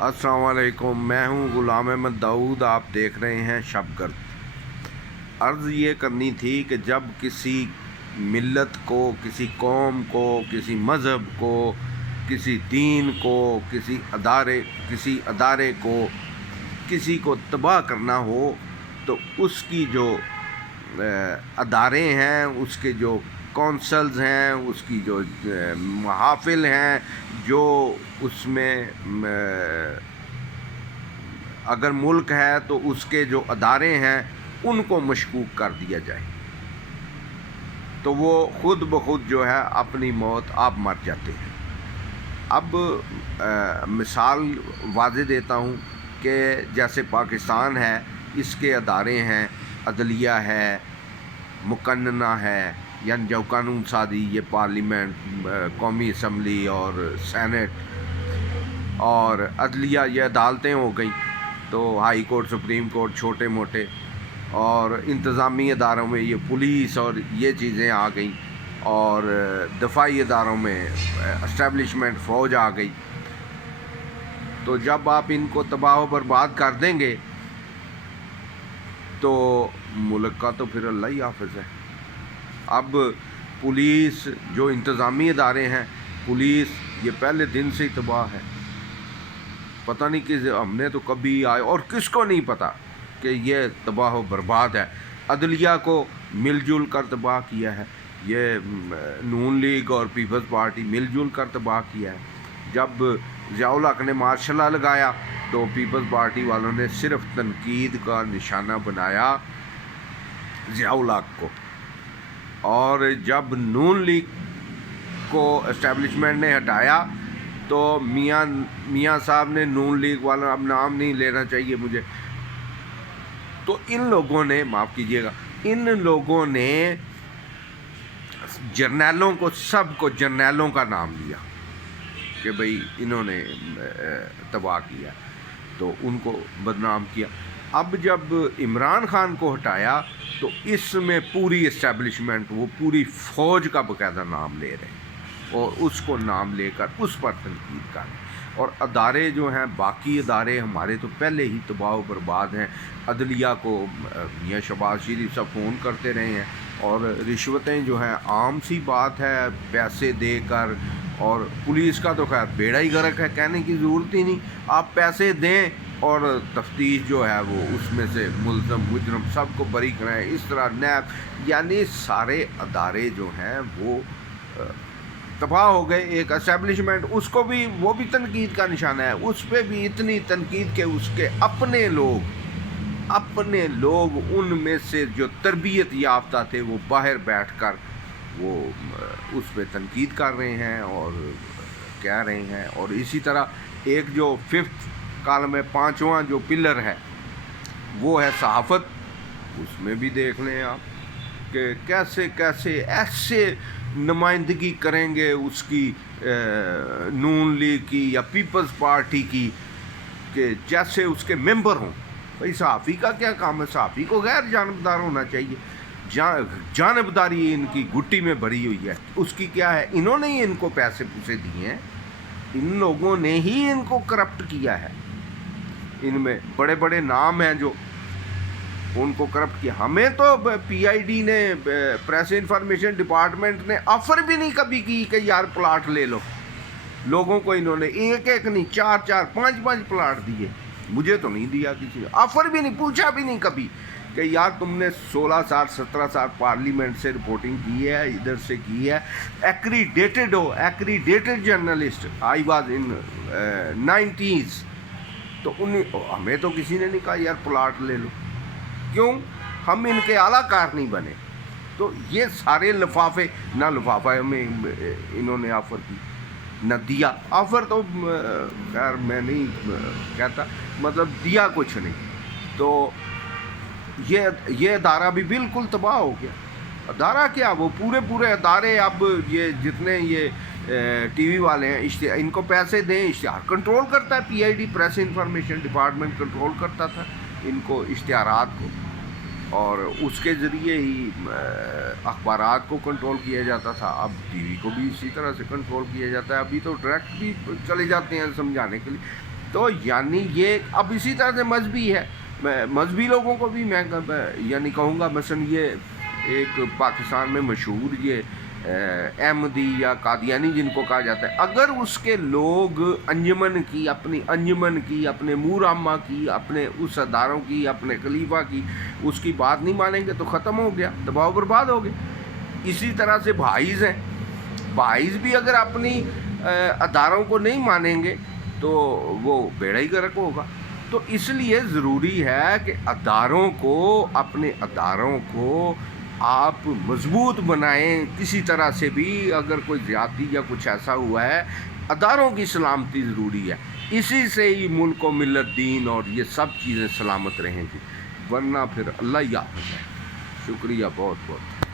अस्सलाम वालेकुम। मैं हूं ग़ुलाम अहमद दाऊद। आप देख रहे हैं शबगर्द। अर्ज़ ये करनी थी कि जब किसी मिल्लत को, किसी कौम को, किसी मज़हब को, किसी दीन को, किसी अदारे को, किसी को तबाह करना हो तो उसकी जो अदारे हैं, उसके जो कौंसल्स हैं, उसकी जो महाफिल हैं, जो उसमें अगर मुल्क है तो उसके जो अदारे हैं उनको मशकूक कर दिया जाए तो वो खुद ब खुद जो है अपनी मौत आप मर जाते हैं। अब मिसाल वाज़े देता हूँ कि जैसे पाकिस्तान है, इसके अदारे हैं, अदलिया है, मुकन्नना है, यानी जो कानून साजी, ये पार्लियामेंट, कौमी असम्बली और सेनेट, और अदलिया ये अदालतें हो गई, तो हाई कोर्ट, सुप्रीम कोर्ट, छोटे मोटे, और इंतज़ामी अदारों में ये पुलिस और ये चीज़ें आ गई, और दफाई अदारों में एस्टेब्लिशमेंट फ़ौज आ गई। तो जब आप इनको तबाह बर्बाद कर देंगे तो मुल्क का तो फिर अल्लाह ही हाफ़िज़ है। अब पुलिस, जो इंतज़ामी अदारे हैं, पुलिस ये पहले दिन से ही तबाह है। पता नहीं कि हमने तो कभी आए, और किसको नहीं पता कि ये तबाह व बर्बाद है। अदलिया को मिलजुल कर तबाह किया है, ये नून लीग और पीपल्स पार्टी मिलजुल कर तबाह किया है। जब ज़ियाउल हक ने मार्शल लॉ लगाया तो पीपल्स पार्टी वालों ने सिर्फ तनकीद का निशाना बनाया ज़ियाउल हक को, और जब नून लीग को एस्टेब्लिशमेंट ने हटाया तो मियाँ साहब ने, नून लीग वाला, अब नाम नहीं लेना चाहिए मुझे, तो इन लोगों ने, माफ़ कीजिएगा, इन लोगों ने जर्नैलों को, सबको जर्नैलों का नाम लिया कि भाई इन्होंने तबाह किया, तो उनको बदनाम किया। अब जब इमरान खान को हटाया तो इसमें पूरी इस्टेब्लिशमेंट, वो पूरी फ़ौज का बाकायदा नाम ले रहे हैं और उसको नाम लेकर उस पर तनकीद कर रहे हैं। और अदारे जो हैं, बाकी अदारे हमारे तो पहले ही तबाह व बर्बाद हैं। अदलिया को मियाँ शहबाज शरीफ सब फ़ोन करते रहे हैं, और रिश्वतें जो हैं आम सी बात है, पैसे देकर, और पुलिस का तो खैर बेड़ा ही गर्क है, कहने की ज़रूरत ही नहीं। आप पैसे दें और तफ्तीश जो है वो उसमें से मुल्ज़म मुजरम सबको बरी कराएं। इस तरह नैब, यानी सारे अदारे जो हैं वो तबाह हो गए। एक एस्टेब्लिशमेंट, उसको भी, वो भी तनकीद का निशाना है, उस पर भी इतनी तनकीद के उसके अपने लोग उनमें से जो तरबियत याफ्ता थे वो बाहर बैठकर वो उस पर तनकीद कर रहे हैं और कह रहे हैं। और इसी तरह एक जो फिफ्थ कॉलम है, पांचवा जो पिलर है, वो है सहाफ़त। उसमें भी देख लें आप कि कैसे कैसे ऐसे नुमाइंदगी करेंगे उसकी नून लीग की या पीपल्स पार्टी की कि जैसे उसके मेंबर हों। भाई सहाफ़ी का क्या काम है? सहाफ़ी को गैर जानबदार होना चाहिए। जानबदारी इनकी गुट्टी में भरी हुई है। उसकी क्या है? इन्होंने ही इनको पैसे पूसे दिए हैं, इन लोगों ने ही इनको करप्ट किया है। इनमें बड़े बड़े नाम हैं जो उनको करप्ट किया। हमें तो पीआईडी ने, प्रेस इंफॉर्मेशन डिपार्टमेंट ने ऑफ़र भी नहीं कभी की कि यार प्लाट ले लो। लोगों को इन्होंने एक एक नहीं, चार चार, पाँच पाँच प्लाट दिए। मुझे तो नहीं दिया किसी ने, ऑफ़र भी नहीं, पूछा भी नहीं कभी कि यार तुमने 16 साल 17 साल पार्लियामेंट से रिपोर्टिंग की है, इधर से की है, एक्रीडेटेड हो, accredited journalist. I was in 90s, तो हमें तो किसी ने नहीं कहा यार प्लाट ले लो। क्यों? हम इनके आलाकार नहीं बने। तो ये सारे लिफाफे, ना लिफाफा हमें इन्होंने ऑफ़र की, न दिया। ऑफ़र तो खैर मैं नहीं कहता, मतलब दिया कुछ नहीं। तो ये अदारा भी बिल्कुल तबाह हो गया। अदारा क्या, वो पूरे अदारे, अब ये जितने ये टीवी वाले हैं, इनको पैसे दें, इश्तिहार कंट्रोल करता है PID, press information department control करता था इनको, इश्तिहारात को, और उसके ज़रिए ही अखबारात को कंट्रोल किया जाता था। अब टीवी को भी इसी तरह से कंट्रोल किया जाता है। अभी तो डायरेक्ट भी चले जाते हैं समझाने के लिए। تو یعنی یہ اب اسی طرح سے مذہبی ہے، مذہبی لوگوں کو بھی میں یعنی کہوں گا، مثلا یہ ایک پاکستان میں مشہور یہ احمدی یا قادیانی جن کو کہا جاتا ہے، اگر اس کے لوگ انجمن کی، اپنی انجمن کی، اپنے مور عامہ کی، اپنے اس اداروں کی، اپنے خلیفہ کی اس کی بات نہیں مانیں گے تو ختم ہو گیا، تباہ و برباد ہو گئے۔ اسی طرح سے بھائیز ہیں، بھائیز بھی اگر اپنی اداروں کو نہیں مانیں گے تو وہ بیڑا ہی غرق ہوگا۔ تو اس لیے ضروری ہے کہ اداروں کو، اپنے اداروں کو آپ مضبوط بنائیں، کسی طرح سے بھی اگر کوئی زیادتی یا کچھ ایسا ہوا ہے، اداروں کی سلامتی ضروری ہے، اسی سے ہی ملک و ملت، دین اور یہ سب چیزیں سلامت رہیں گی، ورنہ پھر اللہ ہی حافظ ہے۔ شکریہ بہت بہت۔